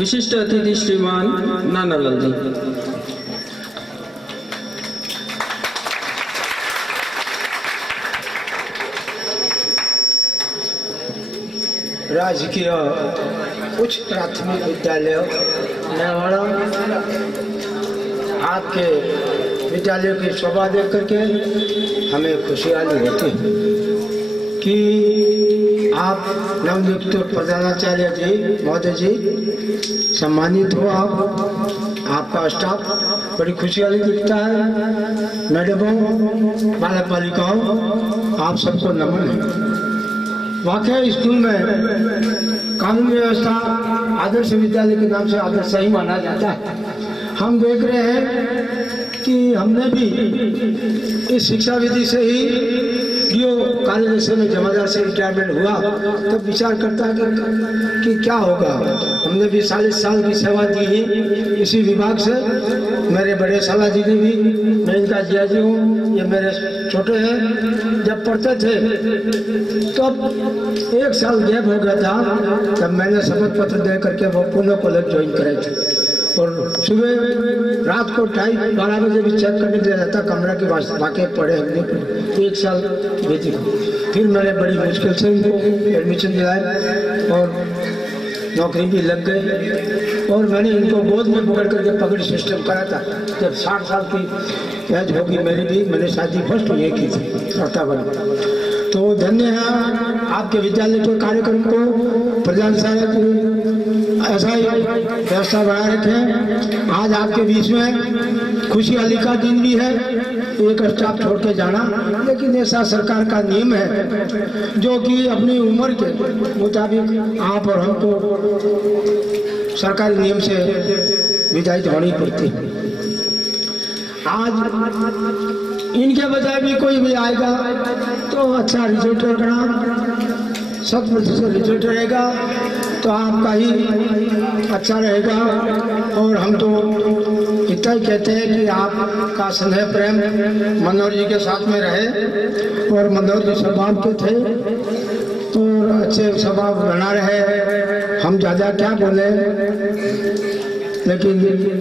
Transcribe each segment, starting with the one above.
विशिष्ट अतिथि श्रीमान नानालाल जी। राजकीय उच्च प्राथमिक विद्यालय नेवाड़ा आपके विद्यालय की शोभा देख करके हमें खुशहाली होती है कि आप नवनियुक्त प्रधानाचार्य जी महोदय जी सम्मानित हो। आप आपका स्टाफ बड़ी खुशहाली दिखता है। मैडमों बालक बालिकाओं आप सबको नमन है। वाकई स्कूल में कानून व्यवस्था आदर्श विद्यालय के नाम से आदर्श ही माना जाता है। हम देख रहे हैं कि हमने भी इस शिक्षा विधि से ही जो कॉलेज से में जमादार से रिटायरमेंट हुआ तो विचार करता है कि क्या होगा। हमने भी 40 साल की सेवा दी है इसी विभाग से। मेरे बड़े साला जी ने भी, मैं इनका जिया जी हूँ, ये मेरे छोटे हैं। जब पढ़ते थे तो अब 1 साल गैप हो गया था, तब मैंने शपथ पत्र दे करके वो पुनः कॉलेज ज्वाइन करे थे। और सुबह रात को 12 बजे भी चेक करने दिया जाता कमरा के वाकई पढ़े हमने पढ़े। 1 साल भेजी। फिर मैंने बड़ी मुश्किल से उनको एडमिशन दिलाया और नौकरी भी लग गई। और मैंने इनको गोद में पकड़ करके पगड़ी सिस्टम करा था। जब 60 साल की एज होगी मेरी भी, मैंने शादी फर्स्ट ये की थी वातावरण। तो धन्य है आपके विद्यालय के कार्यक्रम को प्रधान सहायक ऐसा ही व्यवस्था बनाए रखें। आज आपके बीच में खुशहाली का दिन भी है, एक स्टाफ छोड़ के जाना, लेकिन ऐसा सरकार का नियम है जो कि अपनी उम्र के मुताबिक आप और हमको सरकारी नियम से विदाई होनी पड़ती है। आज इनके बजाय भी कोई भी आएगा तो अच्छा रिजल्ट रखना, 100% रिजल्ट रहेगा तो आपका ही अच्छा रहेगा। और हम तो इतना ही कहते हैं कि आपका स्नेह प्रेम मनोहर जी के साथ में रहे। और मनोहर जी स्वभाव के थे तो अच्छे स्वभाव बना रहे। हम ज़्यादा क्या बोले, लेकिन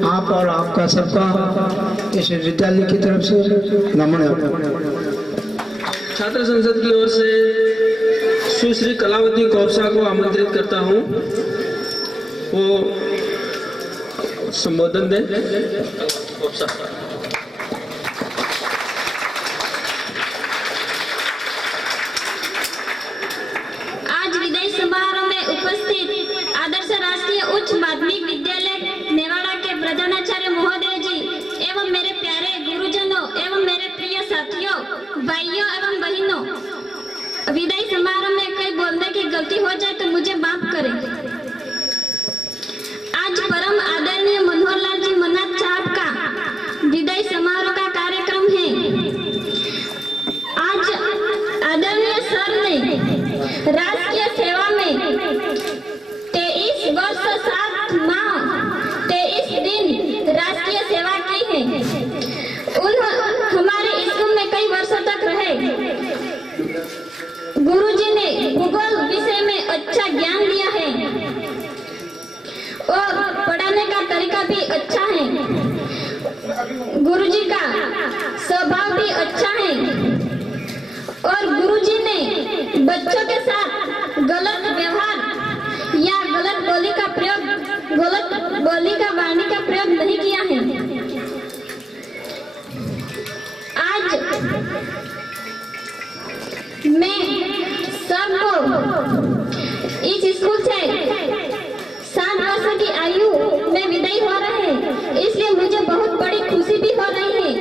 आप और आपका सबका इस विद्यालय की तरफ से नमन है। छात्र संसद की ओर से सुश्री कलावती कौशा को आमंत्रित करता हूं, वो संबोधन दें। आज विदाई समारोह में उपस्थित आदर्श राष्ट्रीय उच्च माध्यमिक विद्यालय नेवाड़ा के प्रधानाचार्य महोदय जी एवं मेरे प्यारे गुरुजनों एवं मेरे प्रिय साथियों, भाइयों एवं बहनों, विदाई समारोह में कई बोलने की गलती हो जाए तो मुझे माफ करें। आज परम आदरणीय मनोहर लाल जी मन्नाथ साहब का विदाई समारोह का कार्यक्रम है। आज आदरणीय सर ने राष्ट्रीय सेवा में 23 वर्ष 7 माह 23 दिन राष्ट्रीय सेवा की है। हमारे स्कूल में कई वर्षों तक रहे। गुरुजी ने भूगोल विषय में अच्छा ज्ञान दिया है और पढ़ाने का तरीका भी अच्छा है। गुरुजी का स्वभाव भी अच्छा है और गुरुजी ने बच्चों के साथ गलत व्यवहार या गलत बोली का वाणी का प्रयोग नहीं किया है। आज मैं सबको इस स्कूल से 7 वर्ष की आयु में विदाई हो रहे हैं, इसलिए मुझे बहुत बड़ी खुशी भी हो रही है।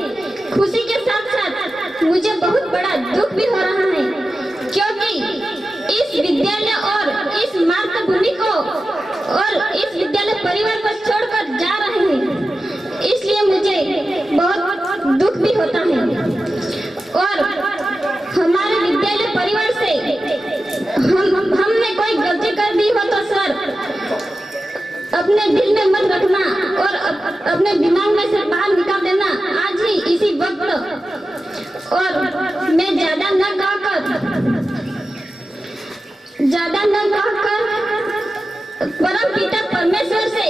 खुशी के साथ साथ मुझे बहुत बड़ा दुख भी हो रहा है, क्योंकि इस विद्यालय और इस मातृभूमि को और इस विद्यालय परिवार को छोड़कर जा रहे हैं, इसलिए मुझे बहुत दुख भी होता है। और हमारे विद्यालय परिवार से हमने कोई गलती कर दी हो तो सर अपने दिल में मत रखना और अपने दिमाग में से बाहर निकाल देना आज ही इसी वक्त। और मैं ज्यादा न कहकर परम पिता परमेश्वर से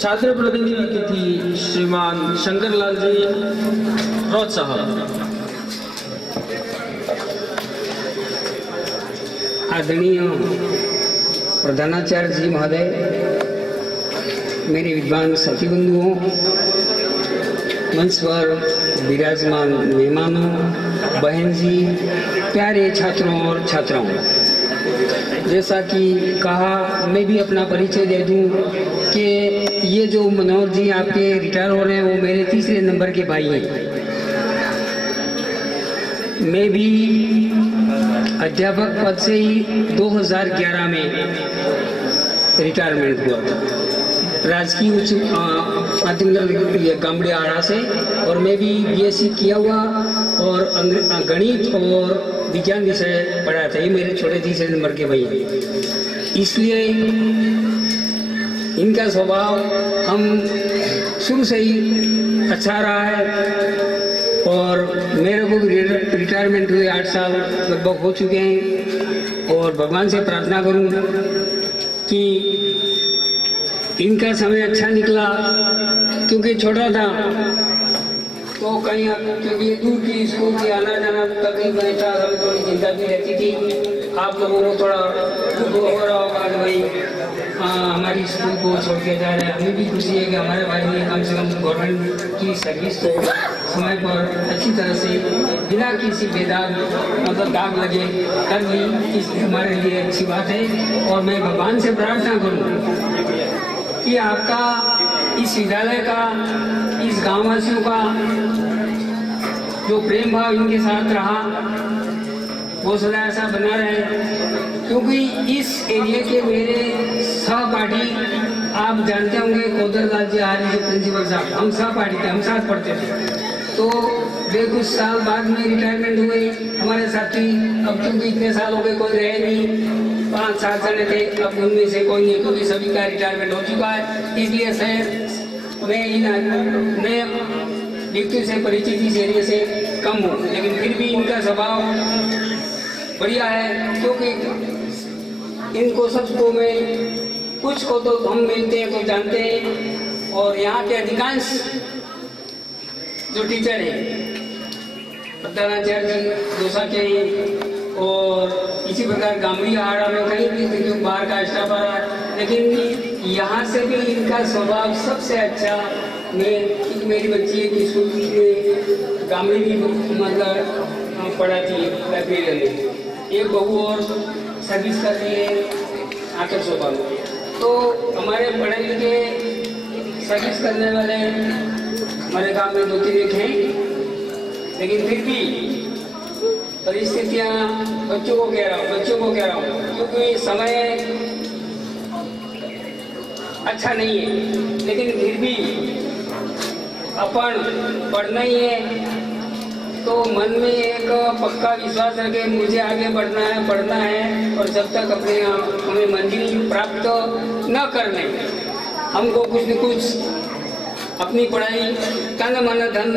छात्र प्रतिनिधि की थी श्रीमान शंकरलाल जी रौत साहब। आदरणीय प्रधानाचार्य जी महोदय, मेरे विद्वान साथी बंधुओं, मंच पर विराजमान मेहमानों, बहन जी, प्यारे छात्रों और छात्राओं, जैसा कि कहा मैं भी अपना परिचय दे दूं कि ये जो मनोहर जी आपके रिटायर हो रहे हैं वो मेरे तीसरे नंबर के भाई हैं। मैं भी अध्यापक पद से ही 2011 में रिटायरमेंट हुआ था राजकीय उच्च माध्यमिक गामड़े आड़ा से, और मैं भी बीएससी किया हुआ और गणित और विज्ञान विषय पढ़ा था। ये मेरे छोटे तीसरे नंबर के भाई हैं, इसलिए इनका स्वभाव हम शुरू से ही अच्छा रहा है। और मेरे को भी रिटायरमेंट हुए 8 साल लगभग हो चुके हैं, और भगवान से प्रार्थना करूं कि इनका समय अच्छा निकला, क्योंकि छोटा था तो कहीं क्योंकि दूर की स्कूल की आना जाना तकलीफ नहीं था, हमें थोड़ी चिंता भी रहती थी। आप लोगों को थोड़ा दुख हो रहा होगा कि भाई हमारी स्कूल को छोड़ के जा रहे हैं। हमें भी खुशी है कि हमारे भाई ने कम से कम गवर्नमेंट की सर्विस तो समय पर अच्छी तरह से बिना किसी बेदाग मतलब दाग लगे कर ली, इसलिए हमारे लिए अच्छी बात है। और मैं भगवान से प्रार्थना करूँ कि आपका इस विद्यालय का, इस गाँव वासियों का जो प्रेम भाव इनके साथ रहा वो सदा ऐसा बना रहे, क्योंकि इस एरिया के मेरे सहपाठी आप जानते होंगे कोदरलाल जी आर्य जो प्रिंसिपल साहब, हम सहपाठी थे, हम साथ पढ़ते थे। तो वे कुछ साल बाद में रिटायरमेंट हुए हमारे साथी। अब क्योंकि इतने साल हो गए कोई रहे नहीं, 5-7 जने थे, अब उनमें से कोई नहीं, क्योंकि सभी का रिटायरमेंट हो चुका है। इसलिए शहर में इन नए व्यक्तियों से परिचित इस एरिया से कम हो, लेकिन फिर भी इनका स्वभाव बढ़िया है, क्योंकि इनको सबको में कुछ को तो हम मिलते हैं तो जानते हैं। और यहाँ के अधिकांश जो टीचर हैं प्रधानाचार्य दोसा के, और इसी प्रकार गामड़ी आड़ा में कहीं भी बाहर का स्टाफ आ रहा है, लेकिन यहाँ से भी इनका स्वभाव सबसे अच्छा। मेरी बच्ची एक स्कूल में गामड़ी भी मतलब पढ़ाती है लाइब्रेरी में, एक बहू और सर्विस कर रही है आकर स्वभाव। तो हमारे पढ़े लिखे सर्विस करने वाले हमारे गांव में 2-3 हैं, लेकिन फिर भी परिस्थितियां बच्चों को कह रहा हूँ क्योंकि समय अच्छा नहीं है, लेकिन फिर भी अपन पढ़ना ही है तो मन में एक पक्का विश्वास रखे मुझे आगे बढ़ना है, पढ़ना है। और जब तक अपने हमें मंजिल प्राप्त न करने, हमको कुछ न कुछ अपनी पढ़ाई तन मन धन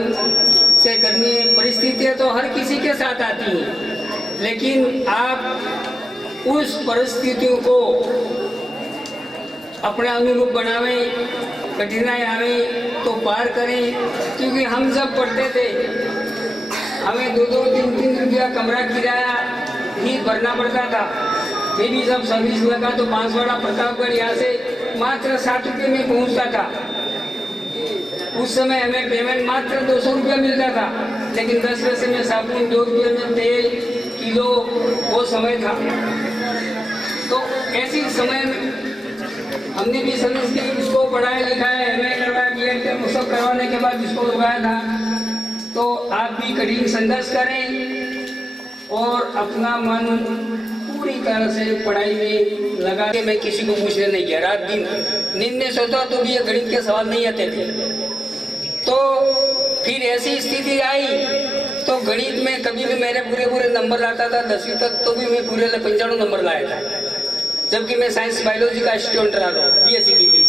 से करनी है। परिस्थितियाँ तो हर किसी के साथ आती हैं, लेकिन आप उस परिस्थितियों को अपने अनुरूप बनावे, कठिनाई आवे तो पार करें। क्योंकि हम जब पढ़ते थे हमें 2-2, 3-3 रुपया कमरा किराया ही भरना पड़ता था। फिर भी जब सर्विस लगा तो बांसवाड़ा प्रतापगढ़ यहाँ से मात्र 60 रुपये में पहुँचता था। उस समय हमें पेमेंट मात्र 200 रुपया मिलता था, लेकिन 10 पैसे में साबुन, 2 रुपये में तेल किलो, वो समय था। तो ऐसी समय हमने भी सर्विस की, इसको पढ़ाया लिखाया एमए करवाया, बीएड वो सब करवाने के बाद इसको लगाया था। तो आप भी कठिन संघर्ष करें और अपना मन पूरी तरह से पढ़ाई में लगा के। मैं किसी को पूछने नहीं गया, रात दिन नींद में सोता तो भी ये गणित के सवाल नहीं आते थे। तो फिर ऐसी स्थिति आई तो गणित में कभी भी मेरे पूरे नंबर लाता था। 10वीं तक तो भी मैं पूरे 95 नंबर लाया था, जबकि मैं साइंस बायोलॉजी का स्टूडेंट रहा था, बीएससी की थी।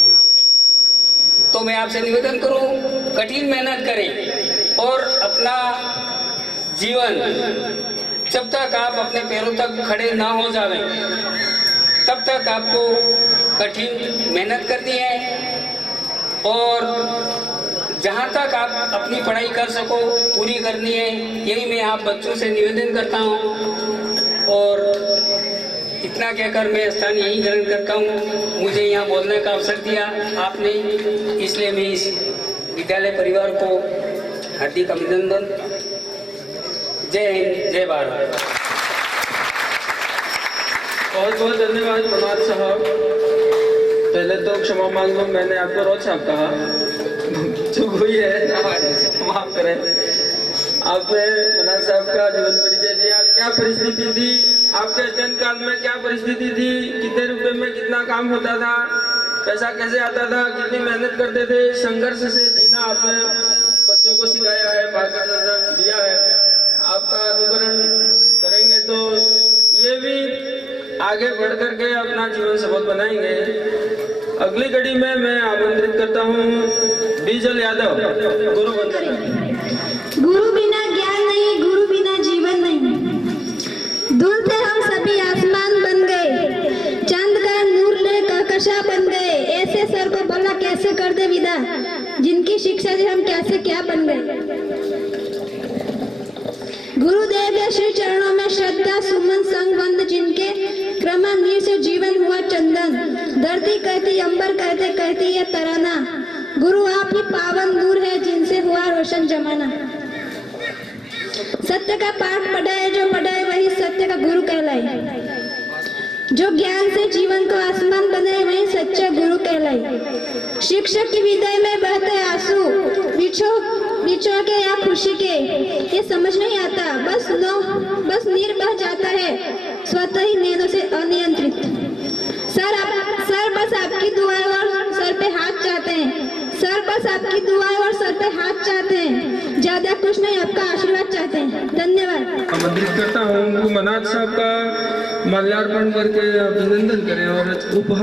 तो मैं आपसे निवेदन करूं, कठिन मेहनत करें और अपना जीवन जब तक आप अपने पैरों तक खड़े ना हो जावे तब तक आपको कठिन मेहनत करनी है। और जहाँ तक आप अपनी पढ़ाई कर सको पूरी करनी है, यही मैं आप बच्चों से निवेदन करता हूँ। और इतना कहकर मैं स्थान यही ग्रहण करता हूँ। मुझे यहाँ बोलने का अवसर दिया आपने, इसलिए मैं इस विद्यालय परिवार को हार्दिक अभिनंदन। जय हिंद, जय भारत। बहुत बहुत धन्यवाद प्रभात साहब। पहले तो क्षमा मांग लो, मैंने आपको रोज साहब कहा, चूक हुई है, माफ करें। आपने मनाल साहब का जीवन परिचय दिया, क्या परिस्थिति थी आपके अध्ययन काल में, क्या परिस्थिति थी, कितने रुपए में कितना काम होता था, पैसा कैसे आता था, कितनी मेहनत करते थे, संघर्ष से जीना आपने बच्चों को सिखाया है, मार्गदर्शन दिया है। आपका अनुकरण करेंगे तो ये भी आगे बढ़ करके अपना जीवन सफल बनाएंगे। अगली कड़ी में मैं आमंत्रित करता हूँ डीजल यादव, गुरु वंदना। गुरु बिना ज्ञान नहीं, गुरु बिना जीवन नहीं। दूर थे हम सभी आसमान बन गए, चांद का नूर ले कहकशा बन गए। ऐसे सर को बोला कैसे कर दे विदा, जिनकी शिक्षा से हम कैसे क्या बन गए। गुरुदेव या श्री चरणों में श्रद्धा सुमन संग बंद, जिनके क्रमान्वय से जीवन हुआ चंदन। धरती कहती, अंबर कहते, कहती ये तराना, गुरु आप ही पावन नूर है, जिनसे हुआ रोशन जमाना। सत्य का पाठ पढ़ाए जो पढ़ाए, वही सत्य का गुरु कहलाए। जो ज्ञान से जीवन को आसमान बनाए, वही सच्चा गुरु कहलाए। शिक्षक की विदाई में बहते आंसू, बिछो के या खुशी के, ये समझ नहीं आता, बस नीर बह जाता है स्वतः ही नैनों से अनियंत्रित। सर बस आपकी दुआएं और सर पे हाथ चाहते हैं, सर बस आपकी दुआएं और सर पे हाथ चाहते हैं, ज्यादा कुछ नहीं, आपका आशीर्वाद चाहते हैं। धन्यवाद। आमंत्रित करता हूँ उनको मनाज साहब का माल्यार्पण करके अभिनंदन करें और उपहार।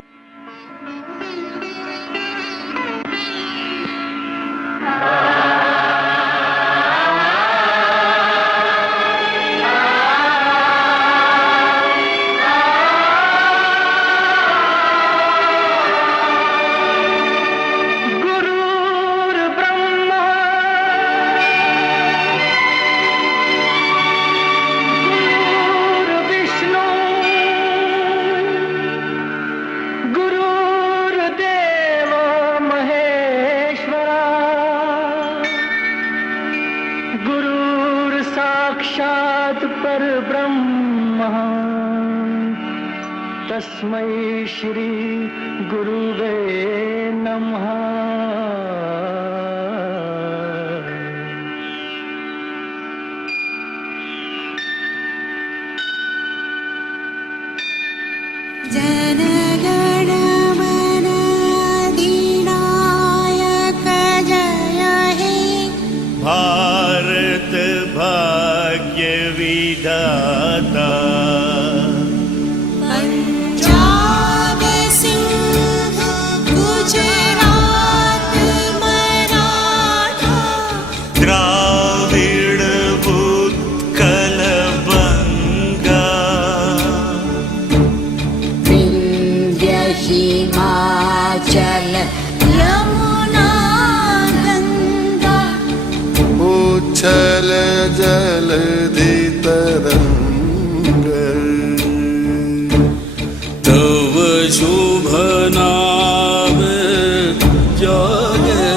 तस्मै श्री गुरुवे नमः। जनगण मन अधिनायक जय हे, भारत भाग्य विधाता, पंजाब सिंध गुजरात मराठा, द्राविड़ उत्कल बंगा, विंध्य हिमाचल यमुना गंगा, उच्छल जलधि तरंग, तव शुभ नाम जागे,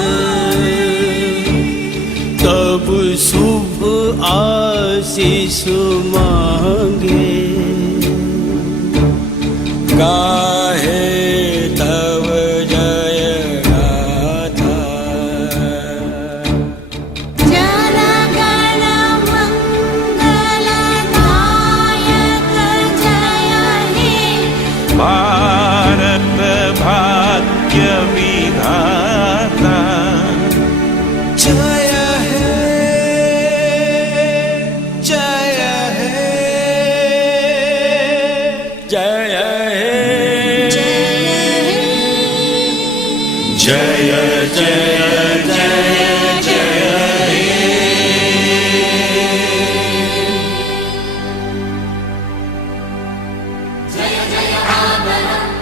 तब शुभ आशीष मांगे, गाहे तव जय गाथा। जनगण मंगलदायक जय हे, भारत भाग्य विधाता, जय हे जय हे जय हे जय जय जय जय जय भारत।